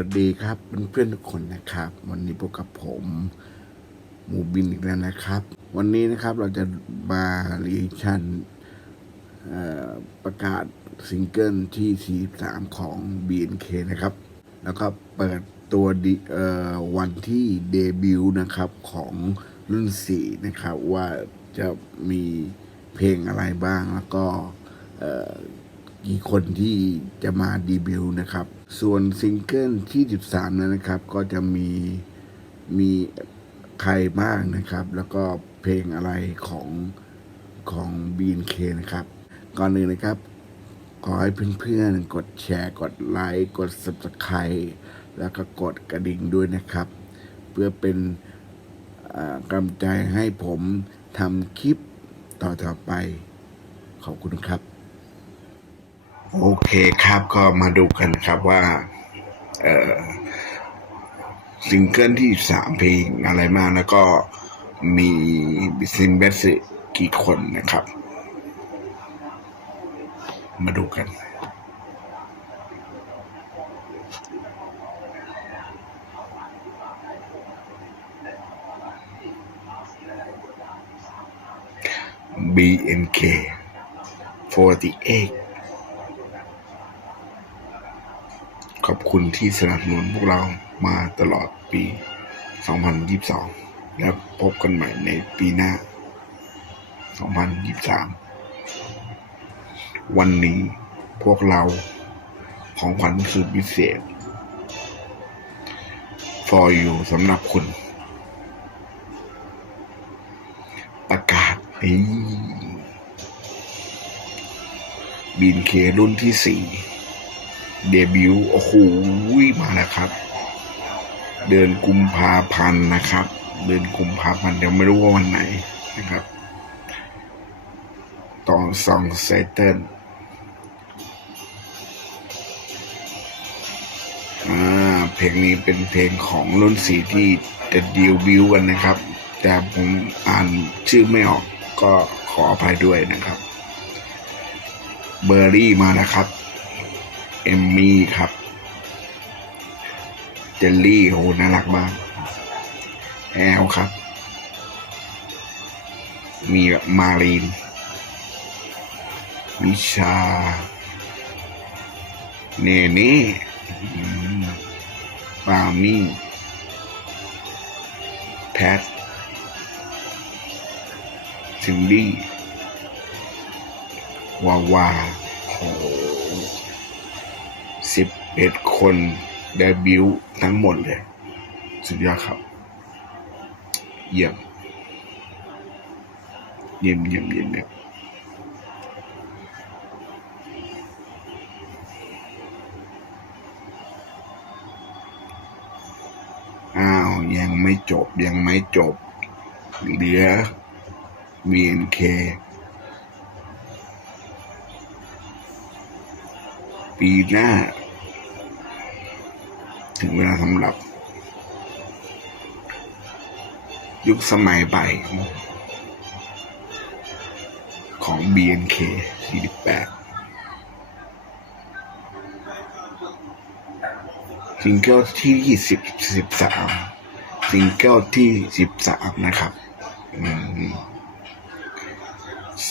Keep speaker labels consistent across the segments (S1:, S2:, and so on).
S1: วัสดีครับเพื่อนๆทุกคนนะครับ วันนี้พบกับผมหมูบินอีกแล้วนะครับ วันนี้นะครับเราจะมารีแอคชั่นประกาศซิงเกิลที่ 43 ของ BNK นะครับ แล้วก็เปิดตัววันที่เดบิวต์นะครับของรุ่น 4 นะครับ ว่าจะมีเพลงอะไรบ้างแล้วก็กี่คนที่จะมาดีบิวต์นะครับ ส่วนซิงเกิลที่ 13 นั้นนะครับ ก็จะมีมีใครบ้างนะครับ แล้วก็เพลงอะไรของของ BNK นะครับ ก่อนหนึ่งนะครับ ขอให้เพื่อนๆ กดแชร์ กดไลค์ กด Subscribe แล้วก็กดกระดิ่งด้วยนะครับ เพื่อเป็นอ่ากำลังใจให้ผมทำคลิปต่อๆไป ขอบคุณครับ โอเคครับก็มาดูกันครับว่าเออซิงเกิลที่สามเพลงอะไรมากแล้วก็มีบิซินเบสกี่คนนะครับ มาดูกัน BNK 48 ขอบคุณที่สนับสนุนพวกเรามาตลอดปี 2022 แล้วพบกันใหม่ในปีหน้า 2023 วันนี้พวกเราของขวัญสุดพิเศษ for you สำหรับคุณ ประกาศนี้บินเครุ่นที่สี่ เดบิวโอ้โหมาแล้วครับ เดือนกุมภาพันธ์นะครับ เดือนกุมภาพันธ์เดี๋ยวไม่รู้ว่าวันไหนนะครับตอนซองเซเติลอ่าเพลงนี้เป็นเพลงของรุ่นสีที่จะดีลบิวกันนะครับ แต่ผมอ่านชื่อไม่ออกก็ขออภัยด้วยนะครับ เบอร์รี่มานะครับ เอมมี่ครับ เจลลี่โหน่ารักมาก แอลครับ มีมารีน วิชา เนเน่ปามี่แพทซินดี้วาวาโห สิบเอ็ดคนเดบิวทั้งหมดเลย สุดยอดครับ เยี่ยม เยี่ยมเยี่ยมเยี่ยมเยี่ยมอ้าว ยังไม่จบยังไม่จบเหลือ BNK ปีหน้า ถึงเวลาสำหรับ ยุคสมัยใหม่ของ BNK 48ซิงเกิลที่สิบสิบสามซิงเกิลที่สิบสามนะครับ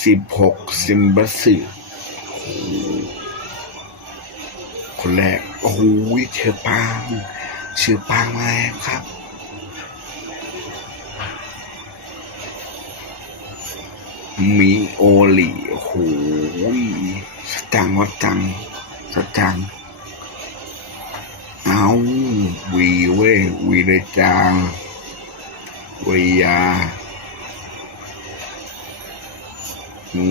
S1: สิบหกซิมบัสสึ คนแรก โอ้โหเชื่อปางเชื่อปางมาแล้วครับ มีโอลีโอ้โหสจังวัดจังสจังเอาวีเว้ยวีเลยจางวียาอื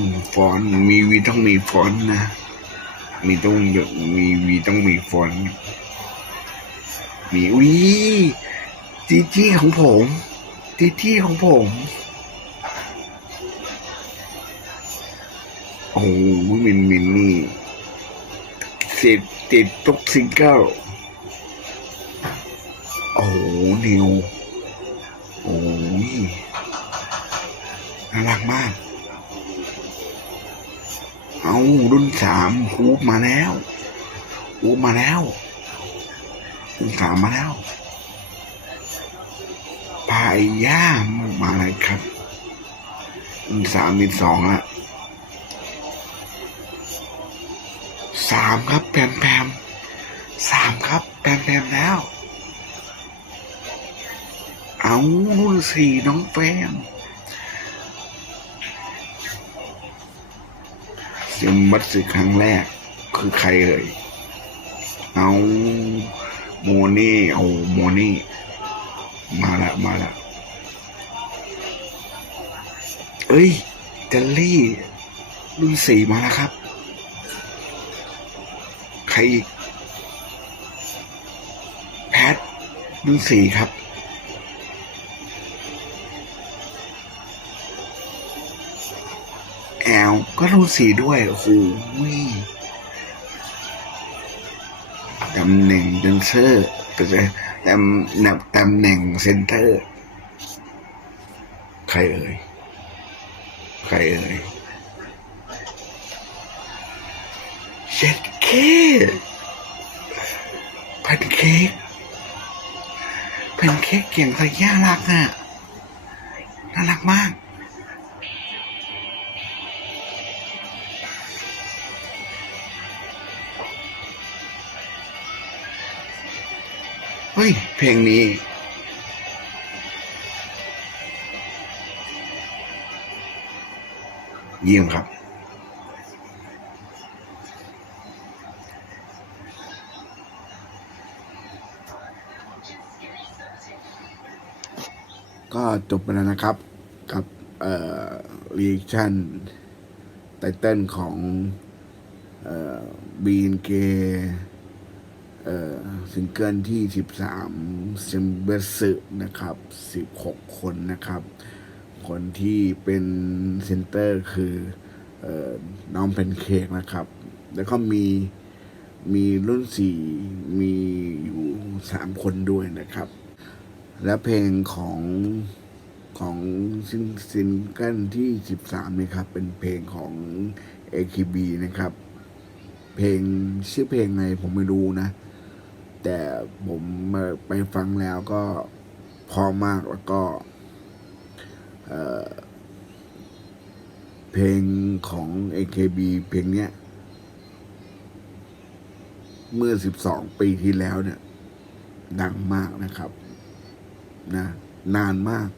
S1: มฟอนมีวีต้องมีฟอนนะ มีต้องมีวีต้องมีฟอนต์มีวีจีจี้ของผมจีจี้ของผม โอ้มินมินนี่ติดติดทุกซิงเกิลโอ้โหนิวโอ้ยน่ารักมาก เอารุ่นสามฮูปมาแล้วฮูปมาแล้วรุ่นสามมาแล้วพายย่ามาเลยครับรุ่นสามมีสองละสามครับแปมแปมสามครับแปมแปมแล้ว เอารุ่นสี่น้องแฟม เสียงบัตสึครั้งแรก คือใครเอ่ย เอาโมนี่เอาโมนี่ มาละมาละ เอ้ยเจลลี่ รุ่นสี่มาแล้วครับ ใครอีก แพทรุ่นสี่ครับ แอลก็รุ่นสีด้วยโอ้โหตำแหน่งเดนเซอร์แต่ตำแหน่งตำแหน่งเซนเตอร์ ใครเอ่ย ใครเอ่ยเช็ดเค้กแพนเค้กแพนเค้กเก่งแต่ย่ารักอะน่ารักมาก ฮ้ย เพลงนี้ยี่ยมครับ ก็จบไปแล้วนะครับ กับ เอ่อรีชั่นไตเติ้ลของ เอ่อบีนเก ซิงเกิลที่ 13ซิมเบสึนะครับ 16 คนนะครับ คนที่เป็นเซนเตอร์คือออน้องเพนเค้กนะครับ แล้วก็มีมีรุ่นสี่มีอยู่สามคนด้วยนะครับ และเพลงของของซิงซิงเกิลที่ 13นี่ครับ เป็นเพลงของ AKB นะครับ เพลงชื่อเพลงไงผมไม่รู้นะ แต่ผมมาไปฟังแล้วก็พอมากแล้วก็เเพลงของ AKB เพลงเนี้ย เมื่อ 12 ปีที่แล้วเนี่ย ดังมากนะครับ นะ นานมาก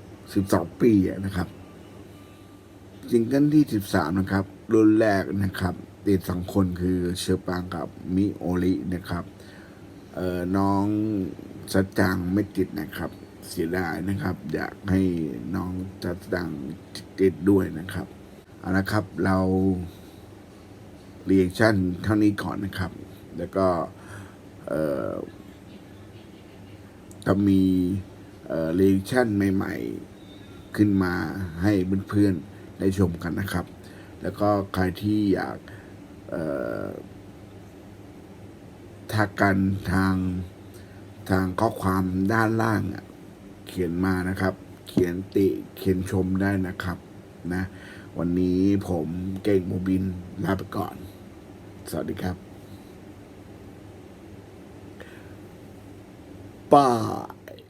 S1: 12 ปีอะนะครับซิงเกิลที่ 13 นะครับ รุ่นแรกนะครับ ติดสองคนคือเชอปางกับมิโอรินะครับเอ่อน้องสัจจังไม่ติดนะครับ เสียดายนะครับ อยากให้น้องสัจจังติดด้วยนะครับเอาละครับเราเรียกชั่นเท่านี้ก่อนนะครับ แล้วก็เอ่อจะมีเอ่อเรียกชั่นใหม่ ๆ ขึ้นมาให้เพื่อนๆได้ชมกันนะครับ แล้วก็ใครที่อยาก ออทักกันทางทางข้อความด้านล่างอะเขียนมานะครับ เขียนติเขียนชมได้นะครับนะ วันนี้ผมเก่งโมบินลาไปก่อน สวัสดีครับป้าย